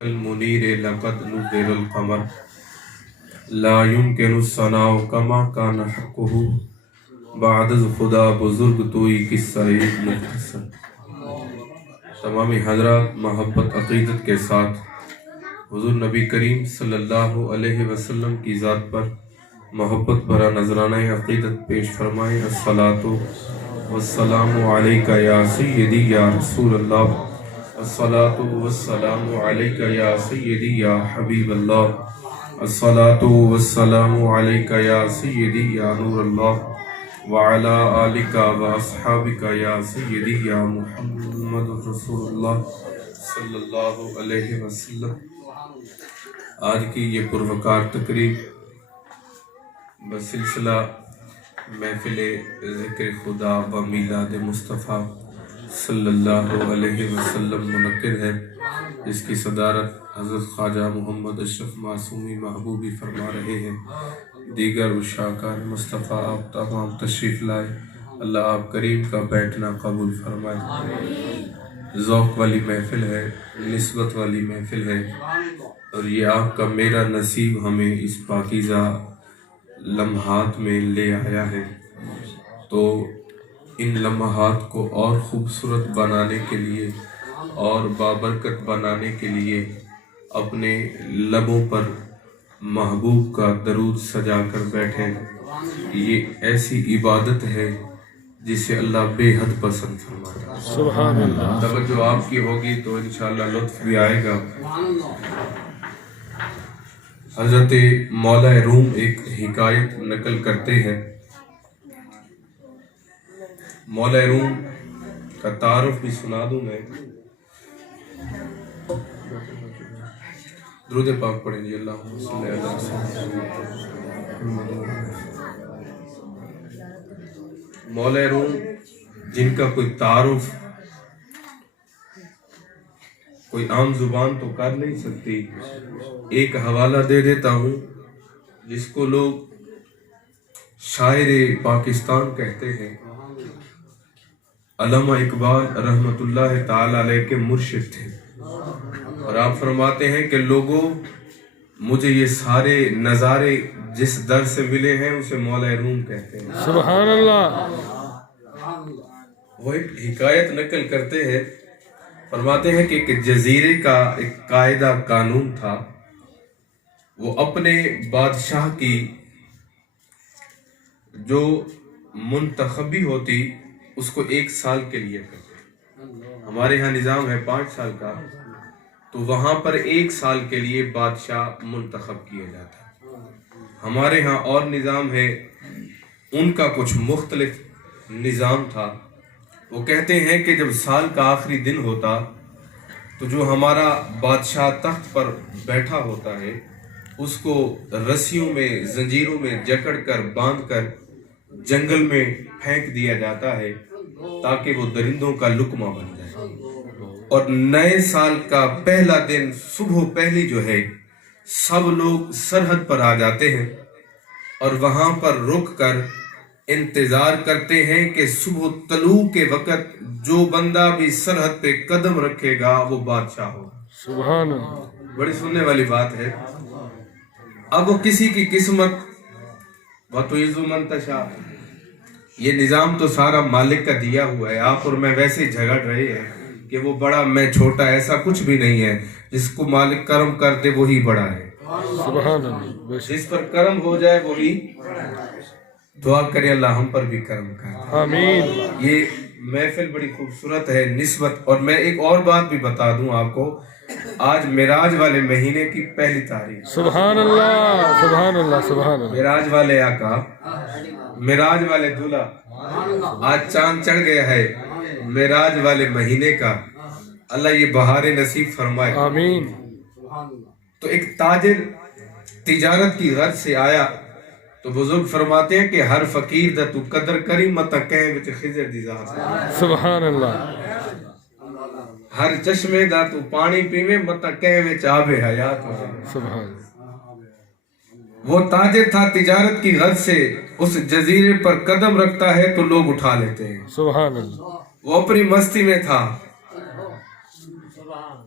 المنیر لقد نبر القمر لا يمكن الثناء كما كان حقه بعد خدا بزرگ توئی قصہ مختصر۔ تمامی حضرات محبت عقیدت کے ساتھ حضور نبی کریم صلی اللہ علیہ وسلم کی ذات پر محبت بھرا نذرانہ عقیدت پیش فرمائیں۔ الصلاۃ والسلام علیکہ یا سیدی یا رسول اللہ، الصلاۃ والسلام علیکہ یا سیدی یا حبیب اللہ، الصلاۃ والسلام علیکہ یا سیدی یا نور اللہ، وعلی آلکہ واصحابکہ یا سیدی یا محمد رسول اللہ صلی اللہ علیہ وسلم۔ آج کی یہ پروقار تقریب بسلسلہ محفل ذکر خدا و میلاد مصطفیٰ صلی اللہ علیہ وسلم منعقد ہے، جس کی صدارت حضرت خواجہ محمد اشرف معصومی محبوبی فرما رہے ہیں۔ دیگر عشاقان مصطفیٰ آپ تمام تشریف لائے، اللہ آپ کریم کا بیٹھنا قبول فرمائے۔ ذوق والی محفل ہے، نسبت والی محفل ہے، اور یہ آپ کا میرا نصیب ہمیں اس پاکیزہ لمحات میں لے آیا ہے۔ تو ان لمحات کو اور خوبصورت بنانے کے لیے اور بابرکت بنانے کے لیے اپنے لبوں پر محبوب کا درود سجا کر بیٹھے۔ یہ ایسی عبادت ہے جسے اللہ بے حد پسند فرماتا ہے۔ سبحان اللہ۔ توجہ آپ کی ہوگی تو انشاءاللہ لطف بھی آئے گا۔ حضرت مولا روم ایک حکایت نقل کرتے ہیں۔ مولا روم کا تعارف بھی سنا دوں میں۔ درود پاک پڑھیں جی، اللہم صلی اللہ علیہ وسلم۔ مولا روم جن کا کوئی تعارف کوئی عام زبان تو کر نہیں سکتی، ایک حوالہ دے دیتا ہوں جس کو لوگ شاعر پاکستان کہتے ہیں۔ علامہ اقبال رحمۃ اللہ تعالی علیہ کے مرشد تھے، اور آپ فرماتے ہیں کہ لوگوں مجھے یہ سارے نظارے جس در سے ملے ہیں اسے مولا روم کہتے ہیں۔ سبحان اللہ۔ وہ ایک حکایت نقل کرتے ہیں، فرماتے ہیں کہ ایک جزیرے کا ایک قاعدہ قانون تھا، وہ اپنے بادشاہ کی جو منتخبی ہوتی اس کو 1 سال کے لیے کرتے۔ ہمارے ہاں نظام ہے 5 سال کا، تو وہاں پر 1 سال کے لیے بادشاہ منتخب کیا جاتا۔ ہمارے ہاں اور نظام ہے، ان کا کچھ مختلف نظام تھا۔ وہ کہتے ہیں کہ جب سال کا آخری دن ہوتا تو جو ہمارا بادشاہ تخت پر بیٹھا ہوتا ہے اس کو رسیوں میں زنجیروں میں جکڑ کر باندھ کر جنگل میں پھینک دیا جاتا ہے تاکہ وہ درندوں کا لقمہ بن جائے۔ اور نئے سال کا پہلا دن صبح پہلی جو ہے سب لوگ سرحد پر آ جاتے ہیں اور وہاں پر رک کر انتظار کرتے ہیں کہ صبح طلوع کے وقت جو بندہ بھی سرحد پہ قدم رکھے گا وہ بادشاہ ہوگا۔ سبحان اللہ۔ بڑی سننے والی بات ہے۔ اب وہ کسی کی قسمت وَتُعِزُّ مَن تَشَاءُ، یہ نظام تو سارا مالک کا دیا ہوا ہے۔ آپ اور میں ویسے جھگڑ رہے ہیں کہ وہ بڑا میں چھوٹا، ایسا کچھ بھی نہیں ہے۔ جس کو مالک کرم کر دے وہی بڑا ہے۔ سبحان اللہ۔ جس پر کرم ہو جائے وہی، دعا کرے اللہ ہم پر بھی کرم کر۔ آمین۔ یہ محفل بڑی خوبصورت ہے، نسبت۔ اور میں ایک اور بات بھی بتا دوں آپ کو، آج معراج والے مہینے کی پہلی تاریخ۔ سبحان اللہ، سبحان اللہ، سبحان اللہ۔ معراج والے آقا، معراج والے دلہا، آج چاند چڑھ گیا ہے معراج والے مہینے کا۔ اللہ یہ بہار نصیب فرمائے۔ آمین۔ تو ایک تاجر تجارت کی غرض سے آیا تو بزرگ فرماتے ہیں کہ ہر فقیر دا تو قدر کری متا کہیں وچ خضر دی ذات۔ سبحان اللہ۔ ہر چشمے دا تو پانی پیوے متا کہیں وچ آب حیات ہو۔ سبحان اللہ۔ وہ تاجر تھا، تجارت کی غرض سے اس جزیرے پر قدم رکھتا ہے تو لوگ اٹھا لیتے ہیں۔ سبحان اللہ۔ وہ اپنی مستی میں تھا،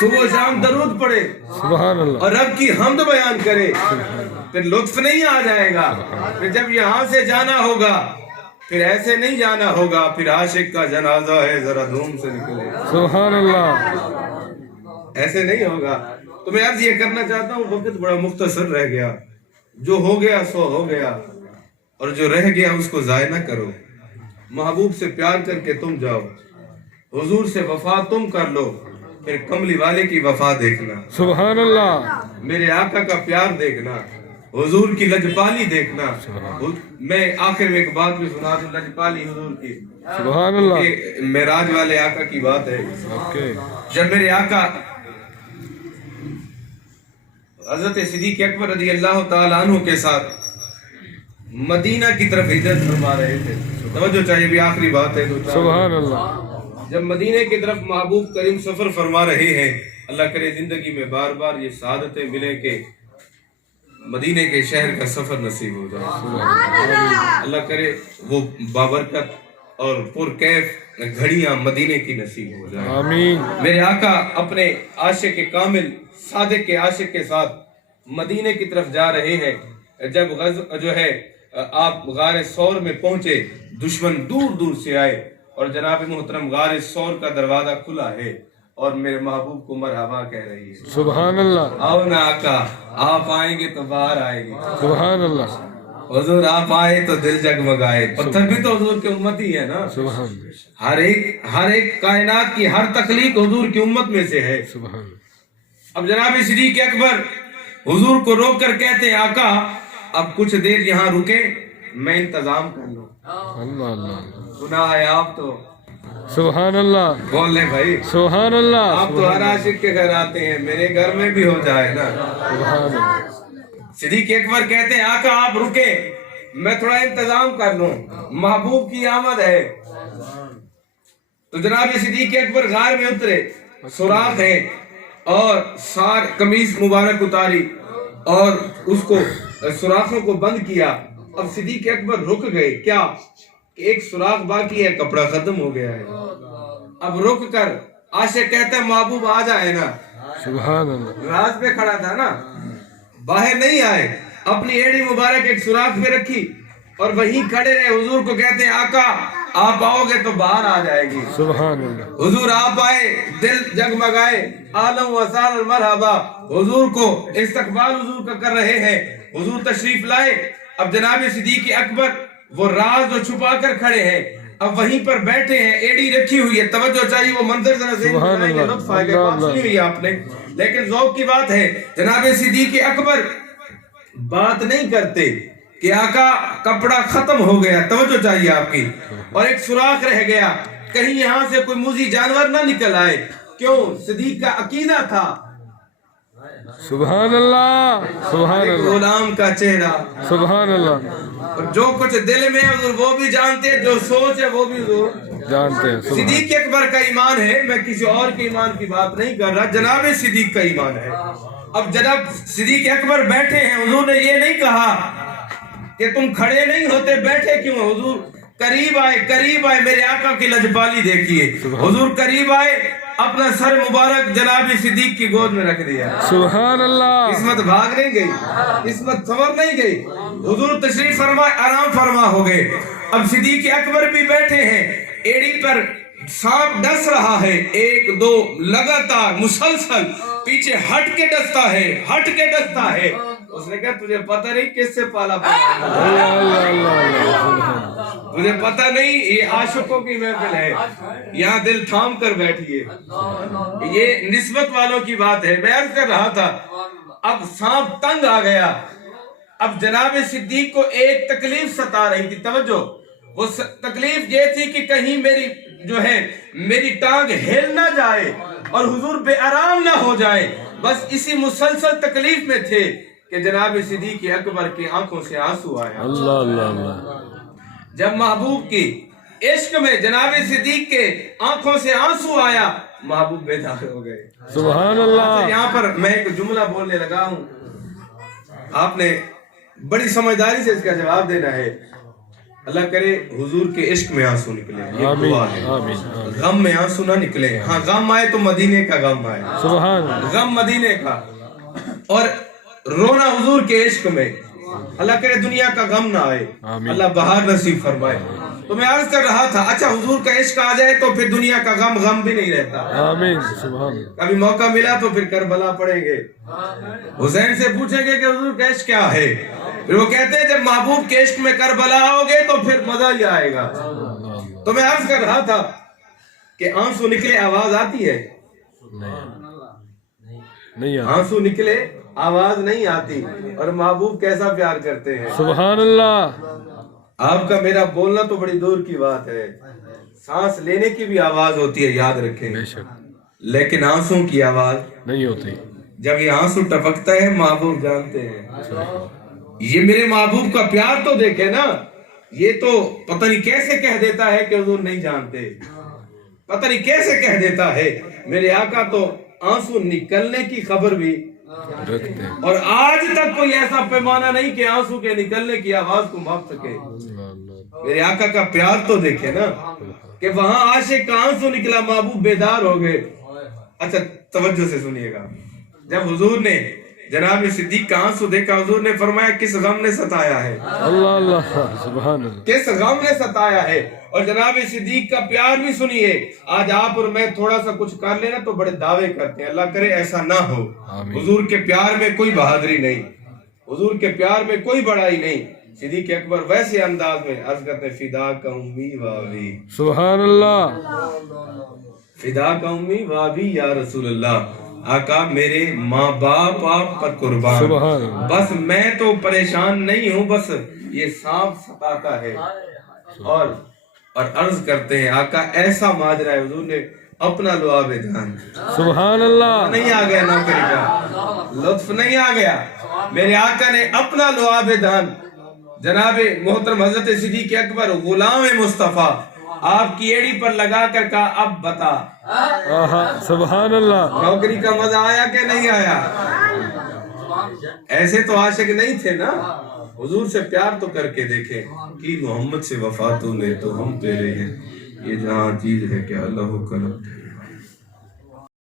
صبح و شام درود پڑھے سبحان اللہ اور رب کی حمد بیان کرے، پھر لطف نہیں آ جائے گا. پھر جب یہاں سے جانا ہوگا پھر ایسے نہیں جانا ہوگا، پھر عاشق کا جنازہ ہے ذرا دھوم سے نکلے، سبحان اللہ ایسے نہیں ہوگا. تو میں عرض یہ کرنا چاہتا ہوں، وقت بڑا مختصر رہ گیا، جو ہو گیا سو ہو گیا، اور جو رہ گیا اس کو ضائع نہ کرو. محبوب سے پیار کر کے تم جاؤ، حضور سے وفا تم کر لو، پھر کملی والے کی وفا دیکھنا، سبحان اللہ میرے آقا کا پیار دیکھنا، حضور کی لجپالی دیکھنا. میں آخر میں ایک بات بھی سنا دوں لجپالی حضور کی، سبحان اللہ کہ معراج والے آقا کی بات ہے. اوکے جب میرے آقا حضرت صدیق اکبر رضی اللہ تعالیٰ عنہ کے ساتھ مدینہ کی طرف ہجرت فرما رہے تھے، توجہ چاہیے، بھی آخری بات ہے. سبحان اللہ جب مدینہ کی طرف محبوب کریم سفر فرما رہے ہیں، اللہ کرے زندگی میں بار بار یہ سعادتیں ملیں کہ مدینہ کے شہر کا سفر نصیب ہو جائے. اللہ کرے وہ بابرکت اور پرکیف گھڑیاں مدینہ کی نصیب ہو جائیں. آمین. میرے آقا اپنے عاشق کامل صادق کے عاشق کے ساتھ مدینہ کی طرف جا رہے ہیں. جب جو ہے آپ غار ثور میں پہنچے، دشمن دور دور سے آئے اور جناب محترم غار ثور کا دروازہ کھلا ہے اور میرے محبوب کو مرحبا کہہ رہی ہے. سبحان اللہ آؤ نا آقا، آپ آئیں گے تو باہر آئے گی. سبحان اللہ حضور آپ آئے تو دل جگمگائے. پتھر بھی تو حضور کی امت ہی ہے نا. سبحان اللہ ہر ایک کائنات کی ہر تخلیق حضور کی امت میں سے ہے. سبحان اللہ. اب جناب صدیق اکبر حضور کو روک کر کہتے ہیں آقا اب کچھ دیر یہاں رکیں، میں انتظام کر لوں. اللہ اللہ سنا ہے آپ تو سبحان اللہ بول لیں بھائی، سبحان اللہ آپ تو ہر عاشق کے گھر آتے ہیں، میرے گھر میں بھی ہو جائے نا. سبحان اللہ. صدیق اکبر کہتے ہیں آقا آپ رکیں، میں تھوڑا انتظام کر لوں، محبوب کی آمد ہے. تو جناب صدیق اکبر غار میں اترے، سوراخ ہے اور سار قمیص مبارک اتاری اور اس کو سوراخوں کو بند کیا. اب صدیق اکبر رک گئے، کیا کہ ایک سوراخ باقی ہے، کپڑا ختم ہو گیا ہے. اب رک کر عاشق کہتا ہے محبوب آ جائے نا. سبحان اللہ. راز پہ کھڑا تھا نا، باہر نہیں آئے، اپنی ایڑی مبارک ایک سوراخ پہ رکھی اور وہیں کھڑے رہے. حضور کو کہتے ہیں آقا آپ آؤ گے تو باہر آ جائے گی. سبحان اللہ. حضور آپ آئے، دل جگمگائے، عالم و سال مرحبا. حضور کو استقبال حضور کا کر رہے ہیں، حضور تشریف لائے. اب جناب صدیق اکبر وہ راز جو چھپا کر کھڑے ہیں اب وہیں پر بیٹھے ہیں، ایڑی رکھی ہوئی ہے. توجہ چاہیے، وہ منظر ذرا ذہن میں لائیں گے، لطف آئے گا. بات سنی ہوئی آپ نے لیکن ذوق کی بات ہے. جناب صدیق اکبر بات نہیں کرتے کہ آقا کپڑا ختم ہو گیا، توجہ چاہیے آپ کی، اور ایک سوراخ رہ گیا، کہیں یہاں سے کوئی موذی جانور نہ نکل آئے. کیوں؟ صدیق کا عقیدہ تھا سبحان اللہ. سبحان ایک اللہ. غلام کا چہرہ، سبحان اللہ. اور جو کچھ دل میں ہے حضور وہ بھی جانتے ہیں، جو سوچ ہے وہ بھی حضور جانتے ہیں. سبحان صدیق اکبر کا ایمان ہے. میں کسی اور کے ایمان کی بات نہیں کر رہا، جناب صدیق کا ایمان ہے. اب جناب صدیق اکبر بیٹھے ہیں، حضور نے یہ نہیں کہا کہ تم کھڑے نہیں ہوتے، بیٹھے کیوں؟ حضور قریب آئے، میرے آقا کی لجپالی دیکھیے. حضور قریب آئے، اپنا سر مبارک جناب صدیق کی گود میں رکھ دیا. سبحان اللہ. قسمت بھاگ نہیں گئی، قسمت سنور نہیں گئی. حضور تشریف فرما، آرام فرما ہو گئے. اب صدیق اکبر بھی بیٹھے ہیں، ایڑی پر سانپ ڈس رہا ہے، ایک دو لگاتار مسلسل پیچھے ہٹ کے ڈستا ہے. اس نے کہا تجھے پتہ نہیں کس سے پالا تجھے پتہ نہیں، یہ عاشقوں کی محفل ہے، یہاں دل تھام کر بیٹھیے. یہ نسبت والوں کی بات ہے. میں عرض کر رہا تھا اب سانپ تنگ آ گیا. اب جناب صدیق کو ایک تکلیف ستا رہی تھی. توجہ، وہ تکلیف یہ تھی کہ کہیں میری ٹانگ ہل نہ جائے اور حضور بے آرام نہ ہو جائے. بس اسی مسلسل تکلیف میں تھے کہ جناب صدیق اکبر کی آنکھوں سے آنسو آئے. اللہ اللہ اللہ. جب محبوب کی عشق میں جناب صدیق کے آنکھوں سے آنسو آیا، محبوب بیدار ہو گئے. سبحان اللہ. یہاں پر میں ایک جملہ بولنے لگا ہوں، آپ نے بڑی سمجھداری سے اس کا جواب دینا ہے. اللہ کرے حضور کے عشق میں آنسو نکلے، یہ آمین دعا ہے۔ آمین آمین غم میں آنسو نہ نکلے، ہاں غم آئے تو مدینے کا غم آئے، سبحان اللہ غم مدینے کا، اور رونا حضور کے عشق میں۔ اللہ کرے دنیا کا غم نہ آئے، آمین۔ اللہ بہار نصیب فرمائے۔ تو میں عرض کر رہا تھا، اچھا حضور کا عشق آ جائے تو پھر دنیا کا غم بھی نہیں رہتا۔ آمین سبحان اللہ کبھی موقع ملا تو پھر کربلا پڑھیں گے، حسین سے پوچھیں گے کہ حضور کا عشق کیا ہے، پھر وہ کہتے ہیں جب محبوب کے عشق میں کربلا آؤ گے تو پھر مزہ ہی آئے گا۔ تو میں عرض کر رہا تھا کہ آنسو نکلے آواز آتی ہے، نہیں آنسو نکلے آواز نہیں آتی، اور محبوب کیسا پیار کرتے ہیں۔ سبحان اللہ آپ کا میرا بولنا تو بڑی دور کی بات ہے، سانس لینے کی بھی آواز ہوتی ہے، یاد رکھیں، بے شک لیکن آنسوں کی آواز نہیں ہوتی۔ جب یہ آنسو ٹپکتا ہے محبوب جانتے ہیں۔ یہ میرے محبوب کا پیار تو دیکھے نا، یہ تو پتہ نہیں کیسے کہہ دیتا ہے کہ حضور نہیں جانتے، پتہ نہیں کیسے کہہ دیتا ہے۔ میرے آقا تو آنسو نکلنے کی خبر بھی رکھتے ہیں۔ اور آج تک کوئی ایسا پیمانہ نہیں کہ آنسو کے نکلنے کی آواز کو ماپ سکے۔ میرے آقا کا پیار تو دیکھے نا کہ وہاں عاشق کا آنسو نکلا، محبوب بیدار ہو گئے۔ اچھا توجہ سے سنیے گا، جب حضور نے جناب صدیق کا آنسو دیکھا، حضور نے فرمایا کس غم نے ستایا ہے، اللہ اللہ سبحان اللہ کس غم نے ستایا ہے۔ اور جناب صدیق کا پیار بھی سنیے، آج آپ اور میں تھوڑا سا کچھ کر لینا تو بڑے دعوے کرتے ہیں، اللہ کرے ایسا نہ ہو۔ آمین۔ حضور کے پیار میں کوئی بہادری نہیں، حضور کے پیار میں کوئی بڑائی نہیں۔ صدیق اکبر ویسے انداز میں عرض کرتے ہیں، فدا کا امی وابی، سبحان اللہ فدا کا امی وابی یا رسول اللہ، آقا میرے ماں باپ آپ پر قربان، سبحان اللہ بس میں تو پریشان نہیں ہوں، بس یہ سانپ ستاتا ہے۔ اور عرض کرتے ہیں آقا ایسا ماجرا ہے، حضور نے اپنا لعاب جان، سبحان اللہ نہیں آ گیا نوکری کا لطف، نہیں آ گیا، میرے آقا نے اپنا لعاب دان جناب محترم حضرت صدیق اکبر غلام مصطفیٰ آپ کی ایڑی پر لگا کر کہا اب بتا آہا سبحان اللہ نوکری کا مزہ آیا کہ نہیں آیا۔ ایسے تو عاشق نہیں تھے نا، حضور سے پیار تو کر کے دیکھیں کہ محمد سے وفا تو لے تو ہم تیرے ہیں، یہ جہاں چیز ہے کہ اللہ کرم